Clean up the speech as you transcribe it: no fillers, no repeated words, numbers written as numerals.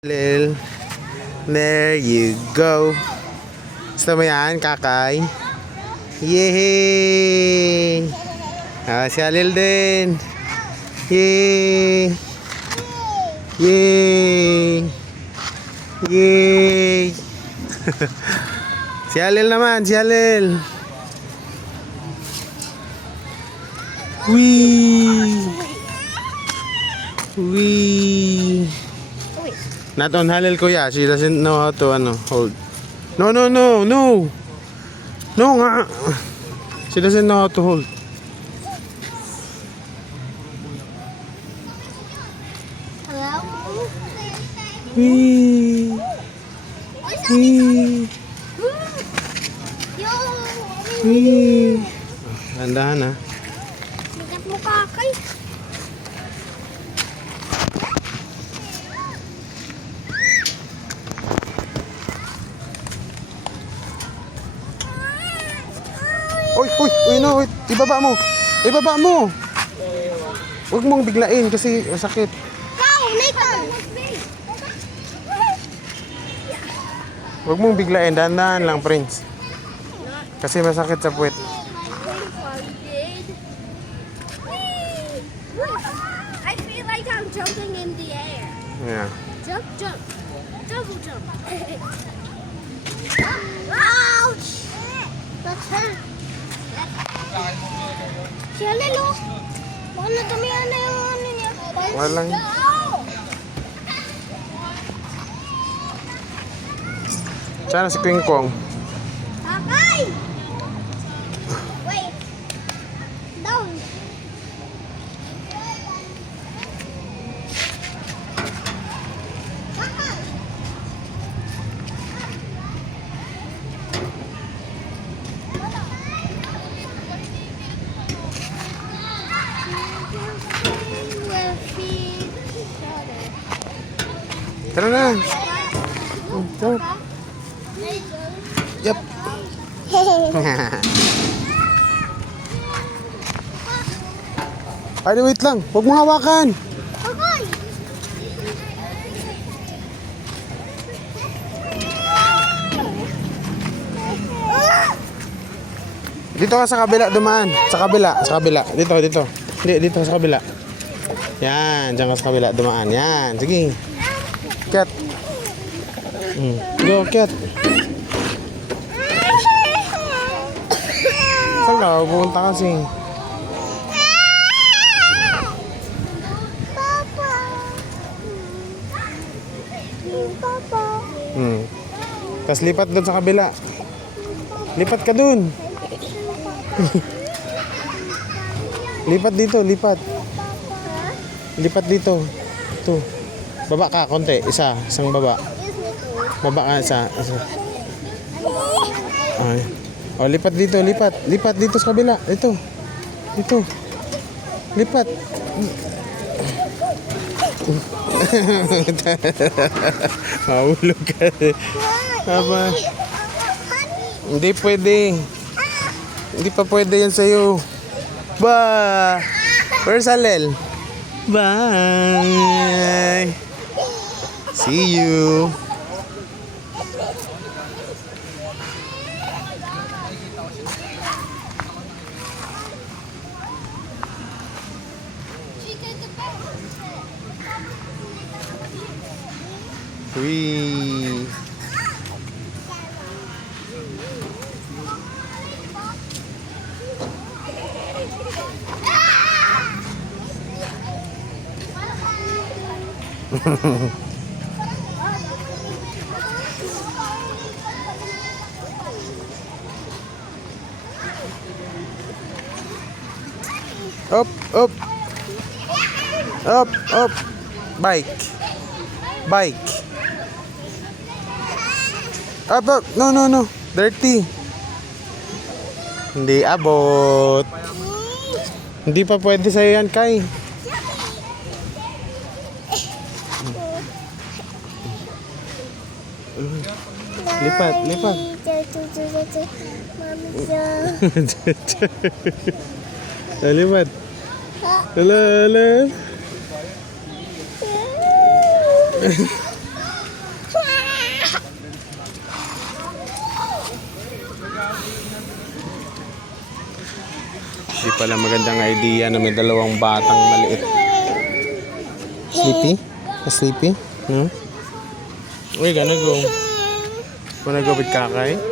Lil, there you go. Gusto mo yan, kakay? Yay! Si Alil din. Yay! Yay! Yay! Si Alil naman, si Alil. Wee! Wee! Not on Halil kuya, she doesn't know how to hold. No, no, no, no. No nga. She doesn't know how to hold. Hello? Wee. Wee. Yo! Wee. Andahan ha. Bigat mo kakay. Uy, uy, uy, no, wait. Ibaba mo. Ibaba mo. Huwag mong biglain kasi masakit. Go, Nathan! Huwag mong biglain, dahan-dahan lang, Prince. Kasi masakit sa puwet. I feel like I'm jumping in the air. Yeah. Jump, jump. Double jump. Ouch! That's hurt. Siya lalo. Baka natumihan na yung ano niya. Walang. Sana si King Kong. Kakay! Wait. Down. Kakay! Where feet each other. Tara na. Tara. Yep. Ay, wait lang. Huwag mo hawakan. Kakay! Dito ka sa kabila dumaan. Sa kabila, sa kabila. Dito, dito. Hindi, dito sa kabila. Yan, diyan ka sa kabila dumaan. Yan, sige. Cat. Go, cat. Saan ka? Pupunta kasi. Papa! Papa! Tapos lipat doon sa kabila. Lipat ka doon. Lipat dito, lipat. Lipat dito. Ito. Baba ka konti, isang baba. Baba ka isa. Ay. Oh, lipat dito, lipat. Lipat dito sa kabila. Ito. Ito. Lipat. Mahulog ka. Aba. Hindi pwede. Hindi pa pwede yan sa'yo. Ba! Where's Alel? Bye! See you! Wee! Up, up. Up, up. Bike. Bike. Up, up. No, no, no. Dirty. Hindi abot. Hindi pa pwede sa'yo yan, Kai. Lipat, lipat. Lipat. Hala, hala. Hindi pala magandang idea na may dalawang batang maliit. Sleepy? Sleepy? No? We're gonna go. Wanna go with Kakay?